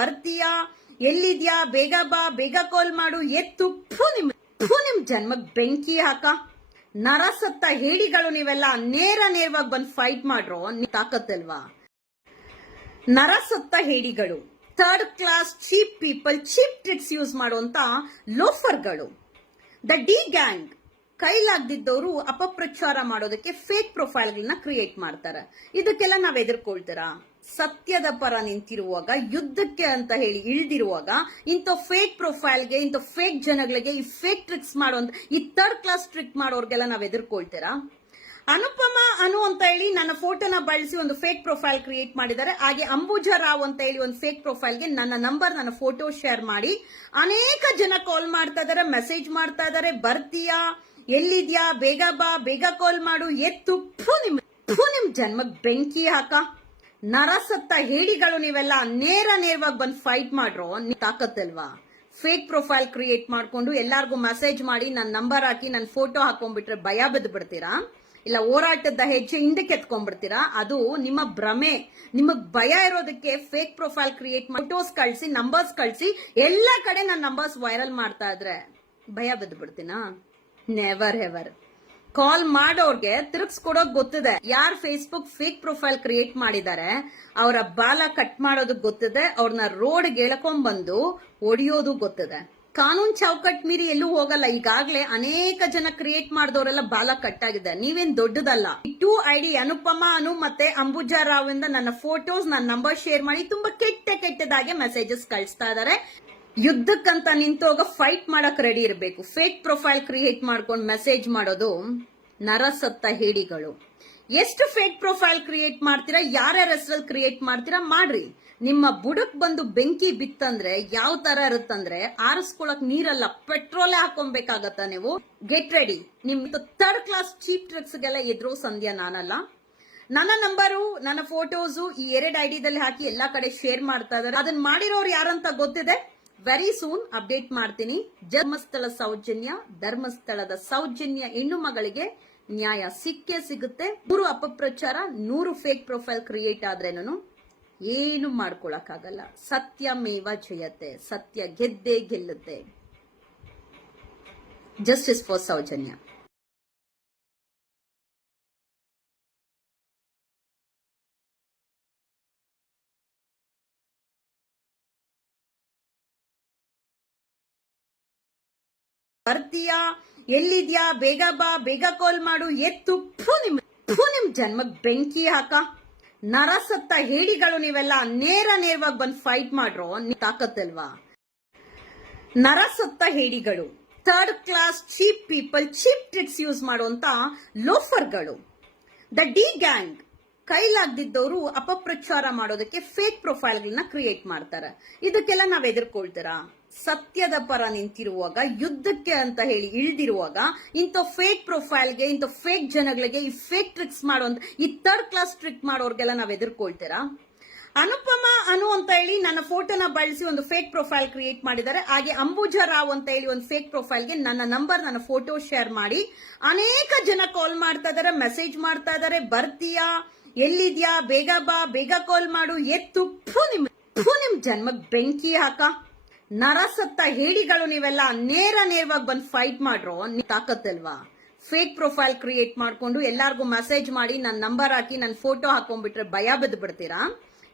ಬರ್ತೀಯಾ? ಎಲ್ಲಿದ್ಯಾ? ಬೇಗ ಬಾ, ಬೇಗ ಕಾಲ್ ಮಾಡು. ಎತ್ತು. ಫು ನಿಮ್ ಫು ನಿಮ್ ಜನ್ಮಕ್ ಬೆಂಕಿ ಹಾಕ. ನರಸತ್ತ ಹೇಳಿಗಳು ನೀವೆಲ್ಲ ನೇರ ನೇರವಾಗಿ ಬಂದು ಫೈಟ್ ಮಾಡ್ರೋ ತಾಕತ್ತಲ್ವಾ? ನರಸತ್ತ ಹೇಳಿಗಳು third class cheap people cheap tricks use ಮಾಡುವಂತ ಲೋಫರ್ಗಳು ದ ಡಿ ಗ್ಯಾಂಗ್ ಕೈಲಾಗ್ದಿದ್ದವರು ಅಪಪ್ರಚಾರ ಮಾಡೋದಕ್ಕೆ ಫೇಕ್ ಪ್ರೊಫೈಲ್ಗಳನ್ನ ಕ್ರಿಯೇಟ್ ಮಾಡ್ತಾರೆ. ಇದಕ್ಕೆಲ್ಲ ನಾವ್ ಎದುರ್ಕೊಳ್ತೀರಾ? ಸತ್ಯದ ಪರ ನಿಂತಿರುವಾಗ, ಯುದ್ಧಕ್ಕೆ ಅಂತ ಹೇಳಿ ಇಳ್ದಿರುವಾಗ, ಇಂಥ ಫೇಕ್ ಪ್ರೊಫೈಲ್ಗೆ ಇಂಥ ಫೇಕ್ ಜನಗಳಿಗೆ ಈ ಫೇಕ್ ಟ್ರಿಕ್ಸ್ ಮಾಡುವಂತ ಈ ಥರ್ಡ್ ಕ್ಲಾಸ್ ಟ್ರಿಕ್ ಮಾಡೋರ್ಗೆಲ್ಲ ನಾವು ಎದುರ್ಕೊಳ್ತೀರಾ? ಅನುಪಮ ಅನು ಅಂತ ಹೇಳಿ ನನ್ನ ಫೋಟೋನ ಬಳಸಿ ಒಂದು ಫೇಕ್ ಪ್ರೊಫೈಲ್ ಕ್ರಿಯೇಟ್ ಮಾಡಿದ್ದಾರೆ. ಹಾಗೆ ಅಂಬುಜಾ ರಾವ್ ಅಂತ ಹೇಳಿ ಒಂದು ಫೇಕ್ ಪ್ರೊಫೈಲ್ಗೆ ನನ್ನ ನಂಬರ್ ನನ್ನ ಫೋಟೋ ಶೇರ್ ಮಾಡಿ, ಅನೇಕ ಜನ ಕಾಲ್ ಮಾಡ್ತಾ ಇದ್ದಾರೆ ಮೆಸೇಜ್ ಮಾಡ್ತಾ ಇದ್ದಾರೆ. ಬರ್ತೀಯಾ? ಎಲ್ಲಿದ್ಯಾ? ಬೇಗ ಬಾ, ಬೇಗ ಕಾಲ್ ಮಾಡು. ಎತ್ತು. ನಿಮ್ ನಿಮ್ ಜನ್ಮಕ್ ಬೆಂಕಿ ಹಾಕ. ನರಸತ್ತ ಹೇಳಿಗಳು ನೀವೆಲ್ಲ ನೇರ ನೇರವಾಗಿ ಬಂದು ಫೈಟ್ ಮಾಡ್ರೋ ತಾಕತ್ತಲ್ವಾ? ಫೇಕ್ ಪ್ರೊಫೈಲ್ ಕ್ರಿಯೇಟ್ ಮಾಡ್ಕೊಂಡು ಎಲ್ಲಾರ್ಗೂ ಮೆಸೇಜ್ ಮಾಡಿ ನನ್ನ ನಂಬರ್ ಹಾಕಿ ನನ್ನ ಫೋಟೋ ಹಾಕೊಂಡ್ಬಿಟ್ರೆ ಭಯ ಬಿದ್ದು ಬಿಡ್ತೀರಾ ಇಲ್ಲ ಹೋರಾಟದ ಹೆಜ್ಜೆ ಹಿಂದಕ್ಕೆ ಎತ್ಕೊಂಡ್ಬಿಡ್ತೀರಾ ಅದು ನಿಮ್ಮ ಭ್ರಮೆ. ನಿಮಗ್ ಭಯ ಇರೋದಕ್ಕೆ ಫೇಕ್ ಪ್ರೊಫೈಲ್ ಕ್ರಿಯೇಟ್ ಫೋಟೋಸ್ ಕಳಿಸಿ ನಂಬರ್ಸ್ ಕಳಿಸಿ, ಎಲ್ಲ ಕಡೆ ನನ್ನ ನಂಬರ್ಸ್ ವೈರಲ್ ಮಾಡ್ತಾ ಇದ್ರೆ ಭಯ ಬಿದ್ದು ಬಿಡ್ತೀನಾ ನೆವರ್ ಎವರ್ ಕಾಲ್ ಮಾಡೋರ್ಗೆ ತಿರುಗಿಸ್ಕೊಡೋಕ್ ಗೊತ್ತಿದೆ. ಯಾರ್ ಫೇಸ್ಬುಕ್ ಫೇಕ್ ಪ್ರೊಫೈಲ್ ಕ್ರಿಯೇಟ್ ಮಾಡಿದ್ದಾರೆ, ಅವರ ಬಾಲ ಕಟ್ ಮಾಡೋದು ಗೊತ್ತಿದೆ ಅವ್ರನ್ನ ರೋಡ್ ಗೆಳಕೊಂಡ್ ಬಂದು ಹೊಡಿಯೋದು ಗೊತ್ತಿದೆ. ಕಾನೂನ್ ಚೌಕಟ್ ಮೀರಿ ಎಲ್ಲೂ ಹೋಗಲ್ಲ, ಈಗಾಗ್ಲೇ ಅನೇಕ ಜನ ಕ್ರಿಯೇಟ್ ಮಾಡಿದವರೆಲ್ಲ ಬಾಲ ಕಟ್ ಆಗಿದೆ. ನೀವೇನ್ ದೊಡ್ಡದಲ್ಲ. ಟೂ ಐಡಿ ಅನುಪಮ, ಅನು ಮತ್ತೆ ಅಂಬುಜಾ ರಾವ್ ಇಂದ ನನ್ನ ಫೋಟೋಸ್ ನನ್ನ ನಂಬರ್ ಶೇರ್ ಮಾಡಿ, ತುಂಬಾ ಕೆಟ್ಟ ಕೆಟ್ಟದಾಗಿ ಮೆಸೇಜಸ್ ಕಳಿಸ್ತಾ ಇದಾರೆ. ಯುದ್ಧಕ್ಕಂತ ನಿಂತೋಗ ಫೈಟ್ ಮಾಡಕ್ ರೆಡಿ ಇರಬೇಕು. ಫೇಕ್ ಪ್ರೊಫೈಲ್ ಕ್ರಿಯೇಟ್ ಮಾಡ್ಕೊಂಡು ಮೆಸೇಜ್ ಮಾಡೋದು ನರಸತ್ತ ಹೇಡಿಗಳು. ಎಷ್ಟು ಫೇಕ್ ಪ್ರೊಫೈಲ್ ಕ್ರಿಯೇಟ್ ಮಾಡ್ತೀರಾ ಯಾರ್ಯಾರ ಹೆಸರಲ್ಲಿ ಕ್ರಿಯೇಟ್ ಮಾಡ್ತೀರಾ ಮಾಡ್ರಿ. ನಿಮ್ಮ ಬುಡಕ್ ಬಂದು ಬೆಂಕಿ ಬಿತ್ತಂದ್ರೆ ಯಾವ ತರ ಇರುತ್ತಂದ್ರೆ ಆರಿಸ್ಕೊಳಕ್ ನೀರಲ್ಲ ಪೆಟ್ರೋಲೇ ಹಾಕೊಬೇಕಾಗತ್ತ ನೀವು? ಗೆಟ್ ರೆಡಿ ನಿಮ್ ಥರ್ಡ್ ಕ್ಲಾಸ್ ಚೀಪ್ ಟ್ರಿಕ್ಸ್ ಗೆಲ್ಲ ಎದುರು ಸಂಧ್ಯಾ ನಾನಲ್ಲ. ನನ್ನ ನಂಬರು ನನ್ನ ಫೋಟೋಸು ಈ ಎರಡು ಐಡಿದಲ್ಲಿ ಹಾಕಿ ಎಲ್ಲಾ ಕಡೆ ಶೇರ್ ಮಾಡ್ತಾ ಇದಾರೆ ಅದನ್ನ ಮಾಡಿರೋರು ಯಾರಂತ ಗೊತ್ತಿದೆ? ವೆರಿ ಸೂನ್ ಅಪ್ಡೇಟ್ ಮಾಡ್ತೀನಿ. ಧರ್ಮಸ್ಥಳ ಸೌಜನ್ಯ, ಧರ್ಮಸ್ಥಳದ ಸೌಜನ್ಯ ಹೆಣ್ಣು ಮಗಳಿಗೆ ನ್ಯಾಯ ಸಿಕ್ಕೇ ಸಿಗುತ್ತೆ. ನೂರು ಅಪಪ್ರಚಾರ, ನೂರು ಫೇಕ್ ಪ್ರೊಫೈಲ್ ಕ್ರಿಯೇಟ್ ಆದ್ರೇನು ಏನು ಮಾಡ್ಕೊಳಕ್ಕಾಗಲ್ಲ. ಸತ್ಯಮೇವ ಜಯತೆ, ಸತ್ಯ ಗೆದ್ದೇ ಗೆಲ್ಲುತ್ತೆ. Justice for Soujanya. ಬರ್ತೀಯಾ? ಎಲ್ಲಿದ್ಯಾ? ಬೇಗ ಬಾ, ಬೇಗ ಕಾಲ್ ಮಾಡು. ಎತ್ತು. ಫು ನಿಮ್ ಫು ನಿಮ್ ಜನ್ಮಕ್ ಬೆಂಕಿ ಹಾಕ. ನರಸತ್ತ ಹೇಳಿಗಳು ನೀವೆಲ್ಲ ನೇರ ನೇರವಾಗಿ ಬಂದು ಫೈಟ್ ಮಾಡ್ರೋ? ತಾಕತ್ತಲ್ವಾ? ನರಸತ್ತ ಹೇಳಿಗಳು third class cheap people cheap tricks use ಮಾಡುವಂತ ಲೋಫರ್ಗಳು ದ ಡಿ ಗ್ಯಾಂಗ್ ಕೈಲಾಗ್ದಿದ್ದವರು ಅಪಪ್ರಚಾರ ಮಾಡೋದಕ್ಕೆ ಫೇಕ್ ಪ್ರೊಫೈಲ್ಗಳನ್ನ ಕ್ರಿಯೇಟ್ ಮಾಡ್ತಾರೆ. ಇದಕ್ಕೆಲ್ಲ ನಾವ್ ಎದುರ್ಕೊಳ್ತೀರಾ ಸತ್ಯದ ಪರ ನಿಂತಿರುವಾಗ, ಯುದ್ಧಕ್ಕೆ ಅಂತ ಹೇಳಿ ಇಳ್ದಿರುವಾಗ, ಇಂಥ ಫೇಕ್ ಪ್ರೊಫೈಲ್ಗೆ ಇಂಥ ಫೇಕ್ ಜನಗಳಿಗೆ ಈ ಫೇಕ್ ಟ್ರಿಕ್ಸ್ ಮಾಡುವಂತ ಈ ಥರ್ಡ್ ಕ್ಲಾಸ್ ಟ್ರಿಕ್ ಮಾಡೋರ್ಗೆಲ್ಲ ನಾವ್ ಎದುರ್ಕೊಳ್ತೀರಾ ಅನುಪಮ ಅನು ಅಂತ ಹೇಳಿ ನನ್ನ ಫೋಟೋನ ಬಳಸಿ ಒಂದು ಫೇಕ್ ಪ್ರೊಫೈಲ್ ಕ್ರಿಯೇಟ್ ಮಾಡಿದ್ದಾರೆ. ಹಾಗೆ ಅಂಬುಜ ರಾವ್ ಅಂತ ಹೇಳಿ ಒಂದು ಫೇಕ್ ಪ್ರೊಫೈಲ್ಗೆ ನನ್ನ ನಂಬರ್ ನನ್ನ ಫೋಟೋ ಶೇರ್ ಮಾಡಿ, ಅನೇಕ ಜನ ಕಾಲ್ ಮಾಡ್ತಾ ಇದ್ದಾರೆ ಮೆಸೇಜ್ ಮಾಡ್ತಾ ಇದ್ದಾರೆ ಬರ್ತೀಯಾ? ಎಲ್ಲಿದ್ಯಾ? ಬೇಗ ಬಾ, ಬೇಗ ಕಾಲ್ ಮಾಡು. ಎತ್ತು. ಫೂ ನಿಮ್ ಫೂ ನಿಮ್ ಜನ್ಮಕ್ ಬೆಂಕಿ ಹಾಕ. ನರಸತ್ತ ಹೇಳಿಗಳು ನೀವೆಲ್ಲ ನೇರ ನೇರವಾಗಿ ಬಂದು ಫೈಟ್ ಮಾಡ್ರೋ? ತಾಕತ್ತಲ್ವಾ? ಫೇಕ್ ಪ್ರೊಫೈಲ್ ಕ್ರಿಯೇಟ್ ಮಾಡ್ಕೊಂಡು ಎಲ್ಲಾರ್ಗೂ ಮೆಸೇಜ್ ಮಾಡಿ ನನ್ನ ನಂಬರ್ ಹಾಕಿ ನನ್ನ ಫೋಟೋ ಹಾಕೊಂಡ್ಬಿಟ್ರೆ ಭಯ ಬಿದ್ದು ಬಿಡ್ತೀರಾ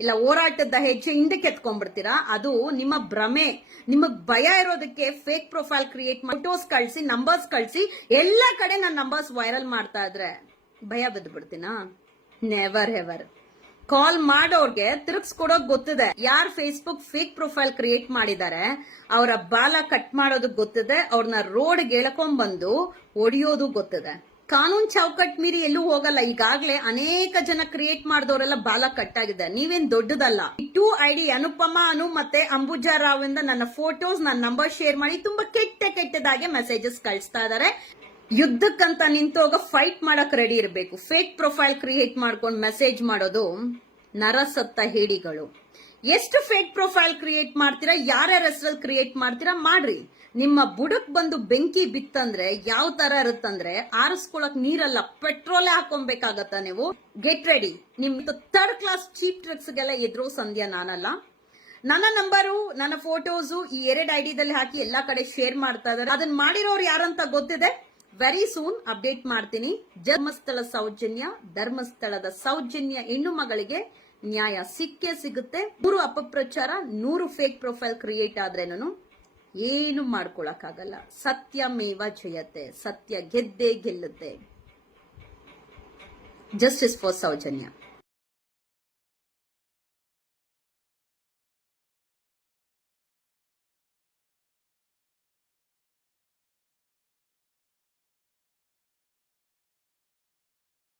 ಇಲ್ಲ ಹೋರಾಟದ ಹೆಜ್ಜೆ ಹಿಂದಕ್ಕೆ ಎತ್ಕೊಂಡ್ಬಿಡ್ತೀರಾ? ಅದು ನಿಮ್ಮ ಭ್ರಮೆ. ನಿಮಗ್ ಭಯ ಇರೋದಕ್ಕೆ ಫೇಕ್ ಪ್ರೊಫೈಲ್ ಕ್ರಿಯೇಟ್ ಫೋಟೋಸ್ ಕಳಿಸಿ ನಂಬರ್ಸ್ ಕಳಿಸಿ, ಎಲ್ಲ ಕಡೆ ನನ್ನ ನಂಬರ್ಸ್ ವೈರಲ್ ಮಾಡ್ತಾ ಇದ್ರೆ ಭಯ ಬಿದ್ದು ನೆವರ್ ಹೆವರ್ ಕಾಲ್ ಮಾಡೋರ್ಗೆ ತಿರುಗಿಸ್ಕೊಡೋಕ್ ಗೊತ್ತಿದೆ. ಯಾರ್ ಫೇಸ್ಬುಕ್ ಫೇಕ್ ಪ್ರೊಫೈಲ್ ಕ್ರಿಯೇಟ್ ಮಾಡಿದ್ದಾರೆ ಅವರ ಬಾಲ ಕಟ್ ಮಾಡೋದು ಗೊತ್ತಿದೆ ಅವ್ರನ್ನ ರೋಡ್ ಗೆಳ್ಕೊಂಡ್ ಬಂದು ಹೊಡಿಯೋದು ಗೊತ್ತಿದೆ. ಕಾನೂನ್ ಚೌಕಟ್ ಮೀರಿ ಎಲ್ಲೂ ಹೋಗಲ್ಲ. ಈಗಾಗ್ಲೇ ಅನೇಕ ಜನ ಕ್ರಿಯೇಟ್ ಮಾಡಿದವರೆಲ್ಲ ಬಾಲ ಕಟ್ ಆಗಿದೆ ನೀವೇನ್ ದೊಡ್ಡದಲ್ಲ. ಟೂ ಐಡಿ ಅನುಪಮ, ಅನು ಮತ್ತೆ ಅಂಬುಜಾ ರಾವ್ ಇಂದ ನನ್ನ ಫೋಟೋಸ್ ನನ್ನ ನಂಬರ್ ಶೇರ್ ಮಾಡಿ ತುಂಬಾ ಕೆಟ್ಟ, ಕೆಟ್ಟದಾಗೆ ಮೆಸೇಜಸ್ ಕಳಿಸ್ತಾ ಇದಾರೆ ಯುದ್ಧಕ್ಕಂತ ನಿಂತೋಗ ಫೈಟ್ ಮಾಡಕ್ ರೆಡಿ ಇರಬೇಕು. ಫೇಕ್ ಪ್ರೊಫೈಲ್ ಕ್ರಿಯೇಟ್ ಮಾಡ್ಕೊಂಡು ಮೆಸೇಜ್ ಮಾಡೋದು ನರಸತ್ತ ಹೇಡಿಗಳು. ಎಷ್ಟು ಫೇಕ್ ಪ್ರೊಫೈಲ್ ಕ್ರಿಯೇಟ್ ಮಾಡ್ತೀರಾ ಯಾರ್ಯಾರ ಹೆಸರಲ್ಲಿ ಕ್ರಿಯೇಟ್ ಮಾಡ್ತೀರಾ ಮಾಡ್ರಿ. ನಿಮ್ಮ ಬುಡಕ್ ಬಂದು ಬೆಂಕಿ ಬಿತ್ತಂದ್ರೆ ಯಾವ ತರ ಇರುತ್ತಂದ್ರೆ ಆರಿಸ್ಕೊಳಕ್ ನೀರಲ್ಲ ಪೆಟ್ರೋಲೇ ಹಾಕೊಬೇಕಾಗತ್ತ ನೀವು? ಗೆಟ್ ರೆಡಿ ನಿಮ್ ಥರ್ಡ್ ಕ್ಲಾಸ್ ಚೀಪ್ ಟ್ರಿಕ್ಸ್ ಗೆಲ್ಲ ಎದುರು ಸಂಧ್ಯಾ ನಾನಲ್ಲ. ನನ್ನ ನಂಬರು ನನ್ನ ಫೋಟೋಸು ಈ ಎರಡು ಐಡಿದಲ್ಲಿ ಹಾಕಿ ಎಲ್ಲಾ ಕಡೆ ಶೇರ್ ಮಾಡ್ತಾ ಇದಾರೆ ಅದನ್ನ ಮಾಡಿರೋರು ಯಾರಂತ ಗೊತ್ತಿದೆ? ವೆರಿ ಸೂನ್ ಅಪ್ಡೇಟ್ ಮಾಡ್ತೀನಿ. ಧರ್ಮಸ್ಥಳ ಸೌಜನ್ಯ, ಧರ್ಮಸ್ಥಳದ ಸೌಜನ್ಯ ಹೆಣ್ಣು ಮಗಳಿಗೆ ನ್ಯಾಯ ಸಿಕ್ಕೇ ಸಿಗುತ್ತೆ. ಮೂರು ಅಪಪ್ರಚಾರ, ನೂರು ಫೇಕ್ ಪ್ರೊಫೈಲ್ ಕ್ರಿಯೇಟ್ ಆದ್ರೇನು ಏನು ಮಾಡ್ಕೊಳಕ್ಕಾಗಲ್ಲ. ಸತ್ಯಮೇವ ಜಯತೆ, ಸತ್ಯ ಗೆದ್ದೇ ಗೆಲ್ಲುತ್ತೆ. Justice for Soujanya.